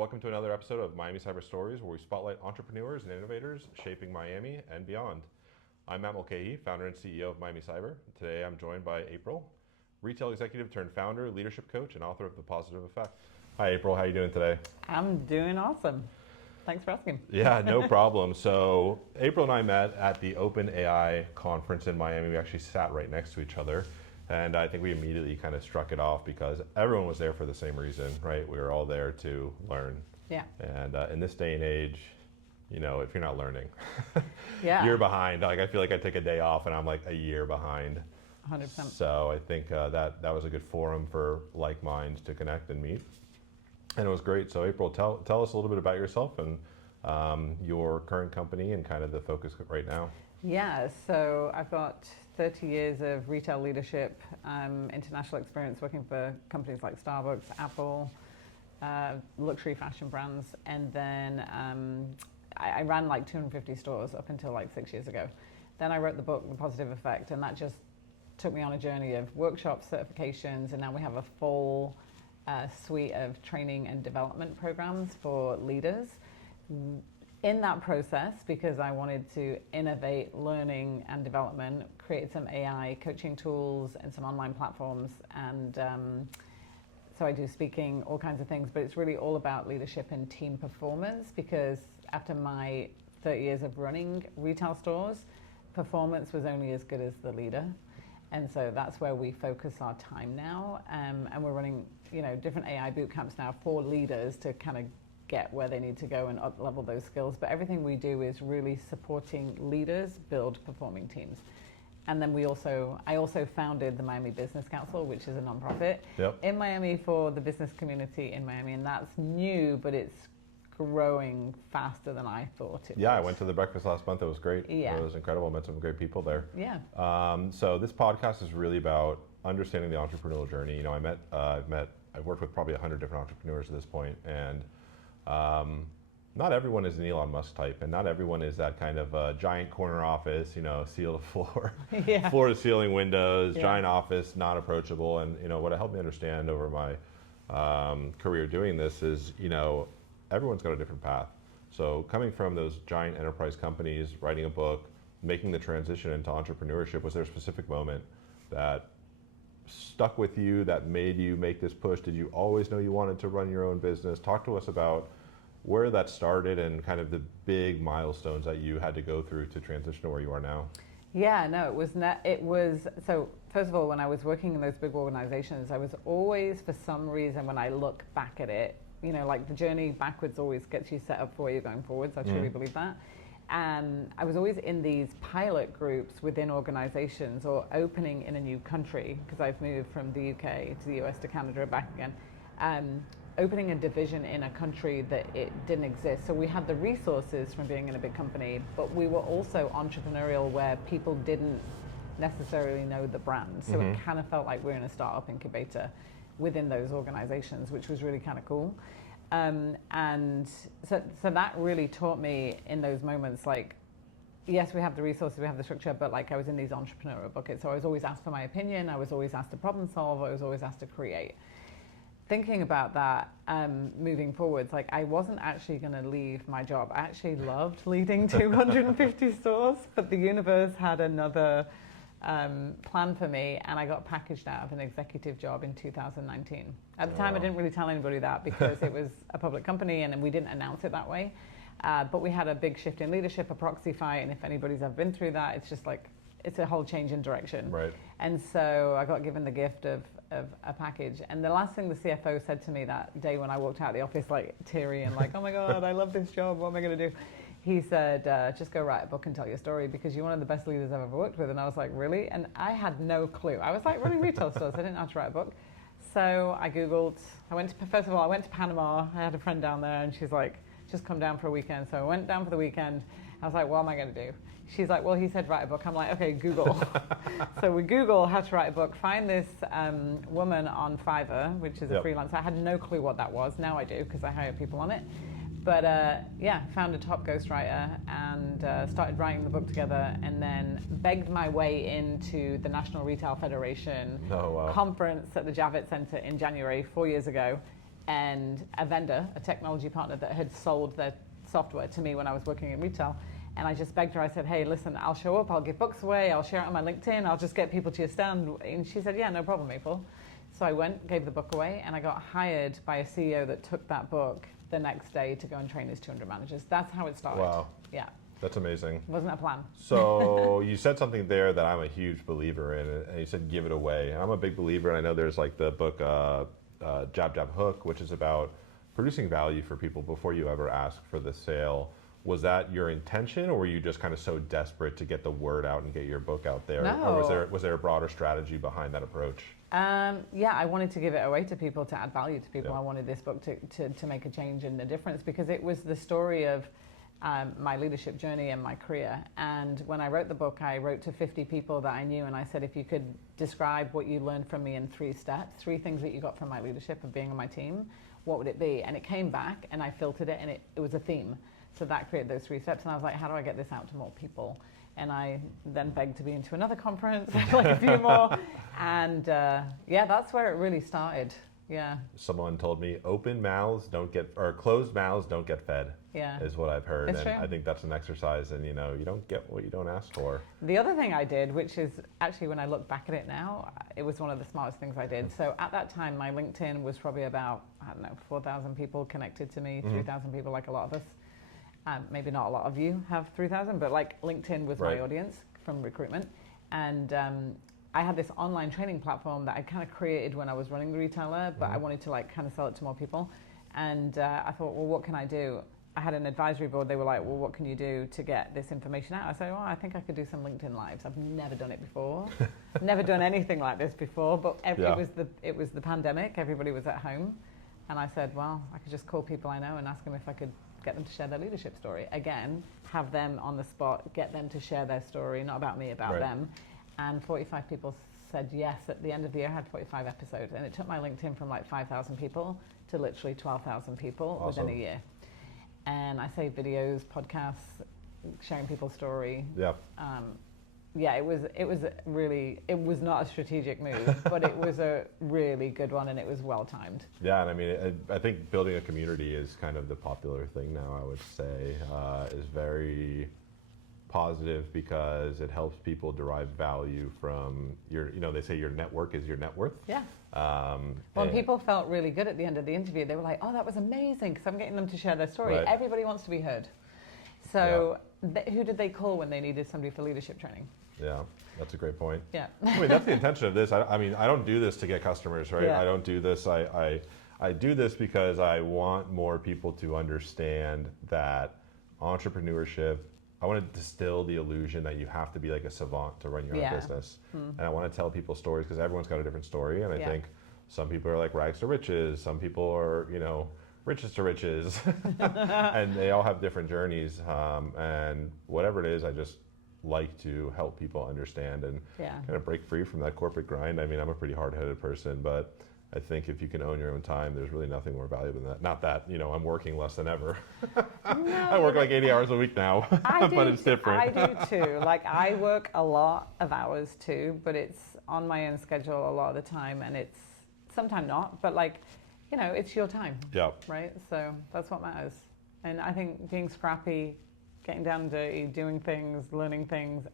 welcome to another episode of Miami Cyber Stories, where we spotlight entrepreneurs and innovators shaping Miami and beyond. I'm Matt Mulcahy, founder and CEO of Miami Cyber. Today I'm joined by April, retail executive turned founder, leadership coach, and author of The Positive Effect. Hi April, how are you doing today? I'm doing awesome. Thanks for asking. Yeah, no problem. So April and I met at the Open AI conference in Miami. We actually sat right next to each other. And I think we immediately kind of struck it off because everyone was there for the same reason, right? We were all there to learn. Yeah. And in this day and age, you know, if you're not learning, yeah. you're behind. Like I feel like I take a day off and I'm like a year behind. 100%. So I think that was a good forum for like minds to connect and meet. And it was great. So April, tell us a little bit about yourself and your current company and kind of the focus right now. Yeah, so I've got 30 years of retail leadership, international experience working for companies like Starbucks, Apple, luxury fashion brands, and then I ran like 250 stores up until like 6 years ago. Then I wrote the book, The Positive Effect, and that just took me on a journey of workshops, certifications, and now we have a full suite of training and development programs for leaders. In that process, because I wanted to innovate learning and development, create some AI coaching tools and some online platforms, and so I do speaking, all kinds of things, but it's really all about leadership and team performance, because after my 30 years of running retail stores, performance was only as good as the leader. And so that's where we focus our time now, and we're running, different AI boot camps now for leaders to kind of get where they need to go and up-level those skills. But everything we do is really supporting leaders build performing teams. And then I also founded the Miami Business Council, which is a nonprofit in Miami for the business community in Miami. And that's new, but it's growing faster than I thought it was. Yeah, I went to the breakfast last month. It was great. Yeah. It was incredible. I met some great people there. Yeah. So this podcast is really about understanding the entrepreneurial journey. I've worked with probably 100 different entrepreneurs at this point, and not everyone is an Elon Musk type, and not everyone is that kind of giant corner office, seal to floor, floor to ceiling windows, giant office, not approachable. And what it helped me understand over my career doing this is, everyone's got a different path. So coming from those giant enterprise companies, writing a book, making the transition into entrepreneurship, was there a specific moment that stuck with you that made you make this push? Did you always know you wanted to run your own business? Talk to us about where that started and kind of the big milestones that you had to go through to transition to where you are now. Yeah, no, it was, so first of all, when I was working in those big organizations, I was always, for some reason, when I look back at it, like the journey backwards always gets you set up for where you're going forwards. I truly believe that. And I was always in these pilot groups within organizations or opening in a new country, because I've moved from the UK to the US to Canada and back again, opening a division in a country that it didn't exist. So we had the resources from being in a big company, but we were also entrepreneurial where people didn't necessarily know the brand. So it kind of felt like we're in a startup incubator within those organizations, which was really kind of cool. And so that really taught me in those moments, like, yes, we have the resources, we have the structure, but like I was in these entrepreneurial buckets. So I was always asked for my opinion. I was always asked to problem solve. I was always asked to create. Thinking about that, moving forwards, like I wasn't actually going to leave my job. I actually loved leading 250 stores, but the universe had another plan for me, and I got packaged out of an executive job in 2019. At the time, I didn't really tell anybody that because it was a public company and we didn't announce it that way. But we had a big shift in leadership, a proxy fight, and if anybody's ever been through that, it's just like, it's a whole change in direction. Right. And so I got given the gift of a package. And the last thing the CFO said to me that day when I walked out of the office, like teary and like, oh my God, I love this job, what am I going to do? He said, just go write a book and tell your story because you're one of the best leaders I've ever worked with. And I was like, really? And I had no clue. I was like running retail stores. I didn't know how to write a book. So I Googled, first of all, I went to Panama. I had a friend down there and she's like, just come down for a weekend. So I went down for the weekend. I was like, what am I going to do? She's like, well, he said write a book. I'm like, okay, Google. So we Google how to write a book, find this woman on Fiverr, which is a freelancer. I had no clue what that was. Now I do because I hire people on it. But found a top ghostwriter and started writing the book together, and then begged my way into the National Retail Federation conference at the Javits Center in January 4 years ago. and a vendor, a technology partner that had sold their software to me when I was working in retail. And I just begged her, I said, hey, listen, I'll show up, I'll give books away, I'll share it on my LinkedIn, I'll just get people to your stand. And she said, yeah, no problem, April. So I went, gave the book away, and I got hired by a CEO that took that book the next day to go and train his 200 managers. That's how it started. Wow. Yeah. That's amazing. It wasn't a plan. So you said something there that I'm a huge believer in, and you said give it away. And I'm a big believer, and I know there's like the book Jab, Jab, Hook, which is about producing value for people before you ever ask for the sale. Was that your intention, or were you just kind of so desperate to get the word out and get your book out there? No. Or was there a broader strategy behind that approach? Yeah, I wanted to give it away to people, to add value to people. Yeah. I wanted this book to make a change and a difference, because it was the story of my leadership journey and my career. And when I wrote the book, I wrote to 50 people that I knew, and I said, if you could describe what you learned from me in 3 steps, 3 things that you got from my leadership of being on my team, what would it be? And it came back, and I filtered it, and it was a theme. So that created those 3 steps, and I was like, how do I get this out to more people? And I then begged to be into another conference, like a few more, and yeah, that's where it really started. Yeah. Someone told me, open mouths don't get, or closed mouths don't get fed. Yeah. Is what I've heard. It's and true. I think that's an exercise, and you don't get what you don't ask for. The other thing I did, which is actually, when I look back at it now, it was one of the smartest things I did. So at that time, my LinkedIn was probably about, 4,000 people connected to me, 3,000 people, like a lot of us. Maybe not a lot of you have 3,000, but like LinkedIn was my audience from recruitment. And I had this online training platform that I kind of created when I was running the retailer, but I wanted to like kind of sell it to more people. And I thought, well, what can I do? I had an advisory board. They were like, well, what can you do to get this information out? I said, well, I think I could do some LinkedIn Lives. I've never done it before. Never done anything like this before, but it was the pandemic. Everybody was at home. And I said, well, I could just call people I know and ask them if I could get them to share their leadership story. Again, have them on the spot, get them to share their story, not about me, about them. And 45 people said yes. At the end of the year, I had 45 episodes. And it took my LinkedIn from like 5,000 people to literally 12,000 people within a year. And I say videos, podcasts, sharing people's story. Yeah. Yeah, it was not a strategic move, but it was a really good one, and it was well timed. Yeah, and I mean, I think building a community is kind of the popular thing now, I would say, is very positive because it helps people derive value from they say your network is your net worth. Yeah. Well, people felt really good at the end of the interview. They were like, oh, that was amazing, because I'm getting them to share their story. Right. Everybody wants to be heard. So who did they call when they needed somebody for leadership training? Yeah, that's a great point. Yeah. I mean, that's the intention of this. I mean, I don't do this to get customers, right? Yeah. I don't do this. I do this because I want more people to understand that entrepreneurship, I want to distill the illusion that you have to be like a savant to run your own business. And I want to tell people stories because everyone's got a different story. And I think some people are like rags to riches. Some people are, riches to riches. And they all have different journeys. And whatever it is, I just like to help people understand and kind of break free from that corporate grind. I mean, I'm a pretty hard-headed person, but I think if you can own your own time, there's really nothing more valuable than that. Not that, I'm working less than ever. No, I work like 80 hours a week now, but it's different. I do too. Like, I work a lot of hours too, but it's on my own schedule a lot of the time, and it's sometimes not, but like, it's your time. Yeah. Right? So that's what matters. And I think being scrappy, getting down and dirty, doing things, learning things,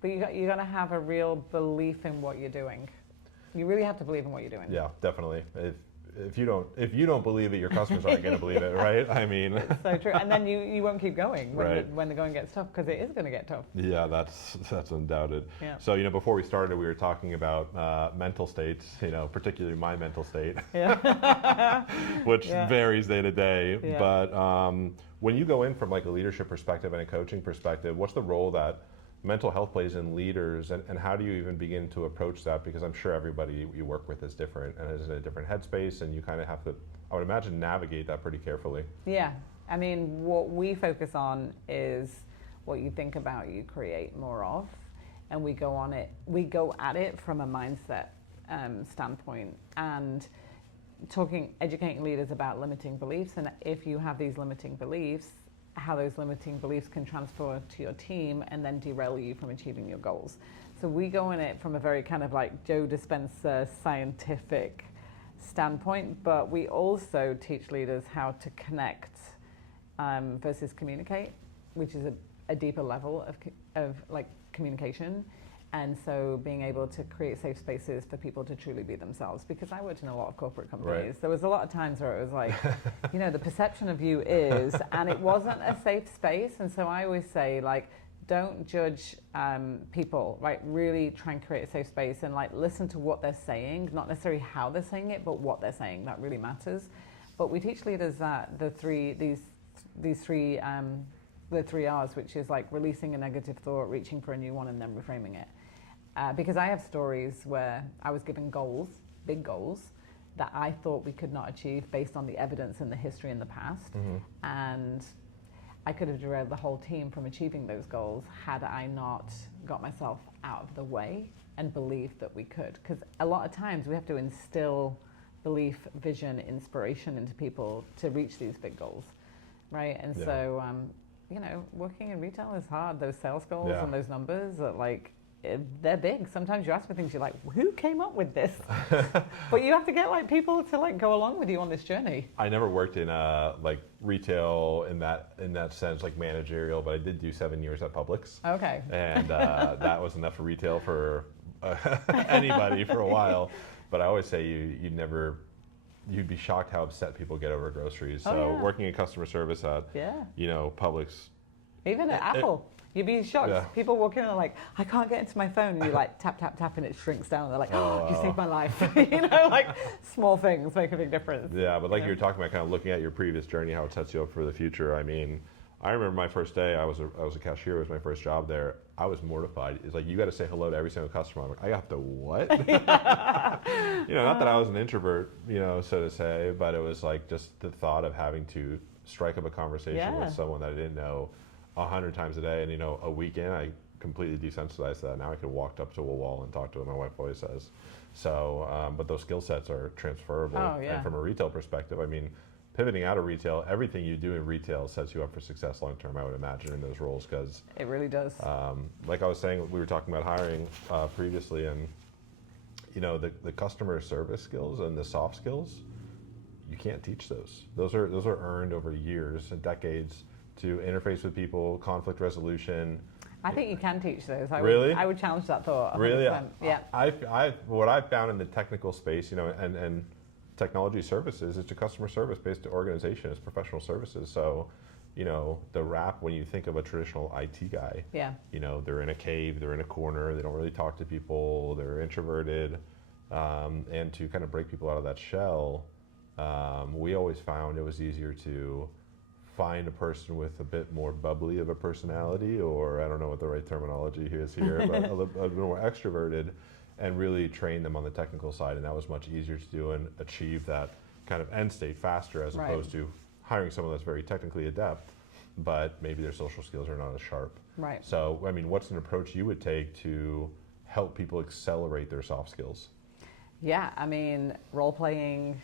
but you got to have a real belief in what you're doing. You really have to believe in what you're doing. Yeah, definitely. If you don't believe it, your customers aren't going to believe it, right? I mean, it's so true. And then you won't keep going when right. the going gets tough, because it is going to get tough. Yeah, that's undoubted. Yeah. So before we started, we were talking about mental states. Particularly my mental state, which varies day to day. Yeah. But when you go in from like a leadership perspective and a coaching perspective, what's the role that mental health plays in leaders, and how do you even begin to approach that? Because I'm sure everybody you work with is different and is in a different headspace, and you kind of have to, I would imagine, navigate that pretty carefully. Yeah, I mean, what we focus on is what you think about, you create more of, and we go at it from a mindset standpoint, and educating leaders about limiting beliefs, and if you have these limiting beliefs, how those limiting beliefs can transfer to your team and then derail you from achieving your goals. So we go in it from a very kind of like Joe Dispenza scientific standpoint, but we also teach leaders how to connect versus communicate, which is a deeper level of like communication. And so being able to create safe spaces for people to truly be themselves. Because I worked in a lot of corporate companies. Right. There was a lot of times where it was like, you know, the perception of you is, and it wasn't a safe space. And so I always say, like, don't judge people, right? Really try and create a safe space and like listen to what they're saying, not necessarily how they're saying it, but what they're saying. That really matters. But we teach leaders that the three R's, which is like releasing a negative thought, reaching for a new one, and then reframing it. Because I have stories where I was given goals, big goals, that I thought we could not achieve based on the evidence and the history in the past. Mm-hmm. And I could have derailed the whole team from achieving those goals had I not got myself out of the way and believed that we could. Because a lot of times we have to instill belief, vision, inspiration into people to reach these big goals, right? And so, you know, working in retail is hard. Those sales goals and those numbers are like, they're big. Sometimes you ask for things, you're like, who came up with this? But you have to get like people to like go along with you on this journey. I never worked in like retail in that sense, like managerial, but I did do 7 years at Publix. Okay. And that was enough for retail for anybody for a while. But I always say you'd be shocked how upset people get over groceries. So working in customer service at, you know, Publix. Even at Apple. You'd be shocked. Yeah. People walk in and are like, I can't get into my phone. And you like tap, tap, tap, and it shrinks down. And they're like, oh, you saved my life. You know, like small things make a big difference. Yeah, but like you were talking about, kind of looking at your previous journey, how it sets you up for the future. I mean, I remember my first day, I was a cashier. It was my first job there. I was mortified. It's like, you got to say hello to every single customer. I'm like, I have to what? You know, not that I was an introvert, you know, so to say, but it was like just the thought of having to strike up a conversation with someone that I didn't know 100 times a day. And, you know, a weekend, I completely desensitized that. Now I could walk up to a wall and talk to them, my wife always says. So, but those skill sets are transferable. And from a retail perspective, I mean, pivoting out of retail, everything you do in retail sets you up for success long term, I would imagine, in those roles, because it really does. Like I was saying, we were talking about hiring previously, and you know, the customer service skills and the soft skills, you can't teach those. Those are earned over years and decades to interface with people, conflict resolution. I think you can teach those. I would challenge that thought. 100%. Really? Yeah. What I've found in the technical space, you know, and technology services, it's a customer service based organization. It's professional services. So, you know, the rap, when you think of a traditional IT guy, you know, they're in a cave, they're in a corner, they don't really talk to people, they're introverted, and to kind of break people out of that shell, we always found it was easier to find a person with a bit more bubbly of a personality, or I don't know what the right terminology is here, but a bit more extroverted, and really train them on the technical side. And that was much easier to do and achieve that kind of end state faster, as opposed to hiring someone that's very technically adept, but maybe their social skills are not as sharp. Right. So, I mean, what's an approach you would take to help people accelerate their soft skills? Yeah, I mean, role playing,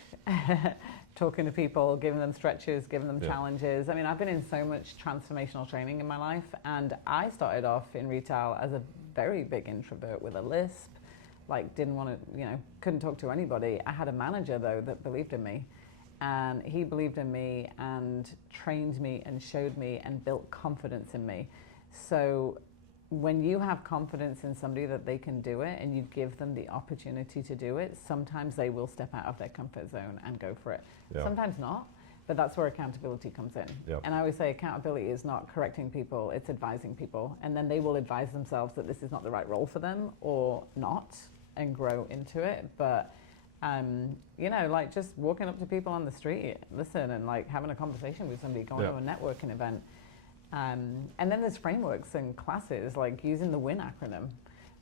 talking to people, giving them stretches, giving them challenges. I mean, I've been in so much transformational training in my life, and I started off in retail as a very big introvert with a lisp, like didn't want to, you know, couldn't talk to anybody. I had a manager though that believed in me, and he believed in me and trained me and showed me and built confidence in me. So when you have confidence in somebody that they can do it and you give them the opportunity to do it, sometimes they will step out of their comfort zone and go for it. Sometimes not, but that's where accountability comes in. And I always say accountability is not correcting people, it's advising people. And then they will advise themselves that this is not the right role for them or not, and grow into it. But you know, like just walking up to people on the street, listen, and like having a conversation with somebody, going to a networking event. And then there's frameworks and classes, like using the WIN acronym.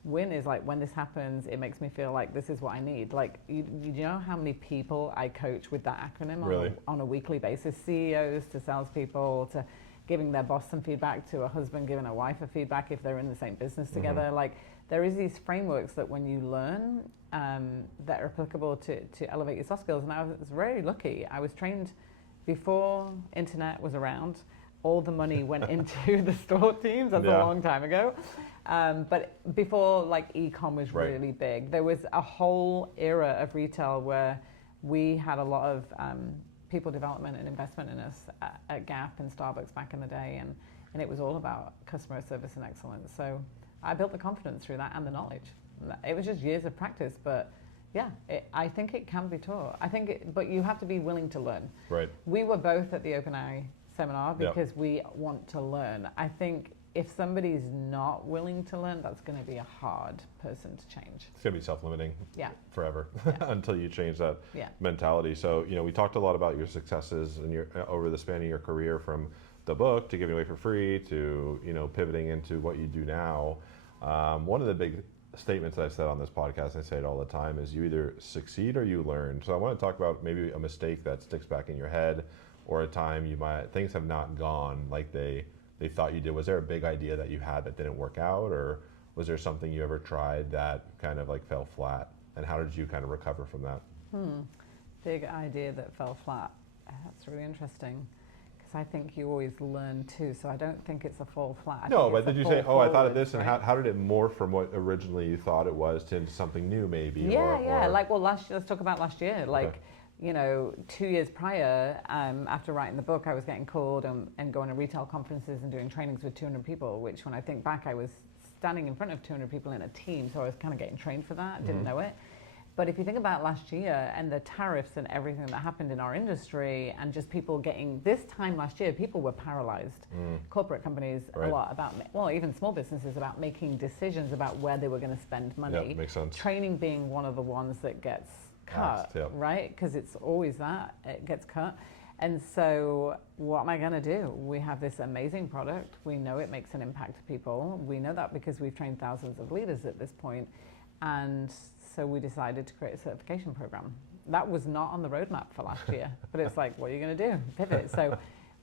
WIN is like, when this happens, it makes me feel like this is what I need. Like, you know how many people I coach with that acronym on a weekly basis? CEOs to salespeople to giving their boss some feedback, to a husband giving a wife a feedback if they're in the same business together. Like, there is these frameworks that when you learn that are applicable to elevate your soft skills. And I was very lucky. I was trained before internet was around. All the money went into the store teams. That's a long time ago. But before like e-com was really big, there was a whole era of retail where we had a lot of people development and investment in us at Gap and Starbucks back in the day, and it was all about customer service and excellence. So I built the confidence through that and the knowledge. It was just years of practice, but yeah, I think it can be taught. But you have to be willing to learn. Right. We were both at the OpenAI seminar because we want to learn. I think if somebody's not willing to learn, that's going to be a hard person to change. It's going to be self-limiting forever Yeah. until you change that mentality. So, we talked a lot about your successes and over the span of your career, from the book to giving away for free to, pivoting into what you do now. One of the big statements that I've said on this podcast, and I say it all the time, is you either succeed or you learn. So I want to talk about maybe a mistake that sticks back in your head, or a time things have not gone like they thought you did. Was there a big idea that you had that didn't work out, or was there something you ever tried that kind of like fell flat? And how did you kind of recover from that? Big idea that fell flat. That's really interesting, because I think you always learn too. So I don't think it's a fall flat. No, but did you say, I thought of this, right? and how did it morph from what originally you thought it was to into something new, maybe? Yeah. Let's talk about last year. Okay. 2 years prior, after writing the book, I was getting called and going to retail conferences and doing trainings with 200 people, which when I think back, I was standing in front of 200 people in a team, so I was kind of getting trained for that, didn't know it. But if you think about last year and the tariffs and everything that happened in our industry, and just people this time last year, people were paralyzed. Corporate companies, a lot about, even small businesses, about making decisions about where they were going to spend money. Yeah, makes sense. Training being one of the ones that gets cut, right? Because it's always it gets cut. And so what am I going to do? We have this amazing product. We know it makes an impact to people. We know that because we've trained thousands of leaders at this point. And so we decided to create a certification program. That was not on the roadmap for last year, but it's like, what are you going to do? Pivot. So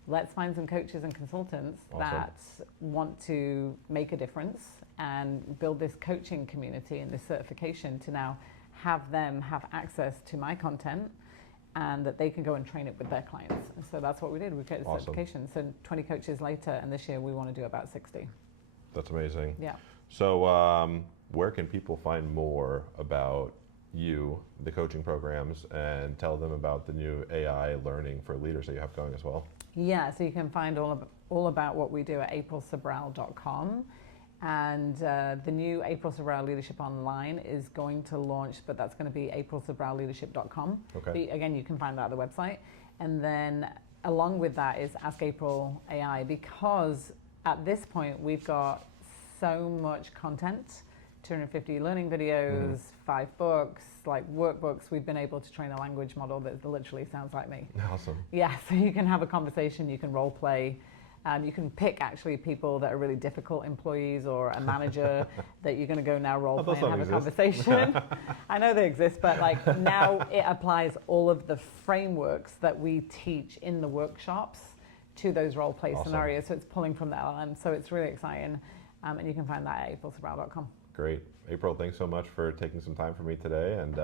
let's find some coaches and consultants that want to make a difference and build this coaching community and this certification to now have them have access to my content, and that they can go and train it with their clients. And so that's what we did. We created a certification. So 20 coaches later, and this year we want to do about 60. That's amazing. Yeah. So where can people find more about you, the coaching programs, and tell them about the new AI learning for leaders that you have going as well? Yeah, so you can find all about what we do at aprilsabal.com. And the new April Sabal Leadership Online is going to launch, but that's going to be aprilsaballeadership.com. Okay. Again, you can find that at the website. And then along with that is Ask April AI, because at this point we've got so much content, 250 learning videos, 5 books, like workbooks. We've been able to train a language model that literally sounds like me. Awesome. Yeah, so you can have a conversation, you can role play. You can pick actually people that are really difficult employees, or a manager that you're going to go now role play and have a conversation. I know they exist, but like now it applies all of the frameworks that we teach in the workshops to those role play scenarios. So it's pulling from the LLM. So it's really exciting. And you can find that at aprilsabal.com. Great. April, thanks so much for taking some time for me today. And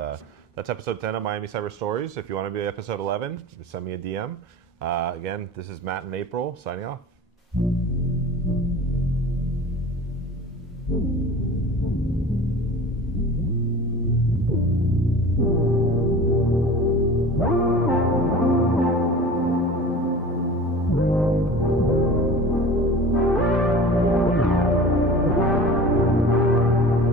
that's episode 10 of Miami Cyber Stories. If you want to be episode 11, just send me a DM. Again, this is Matt and April signing off.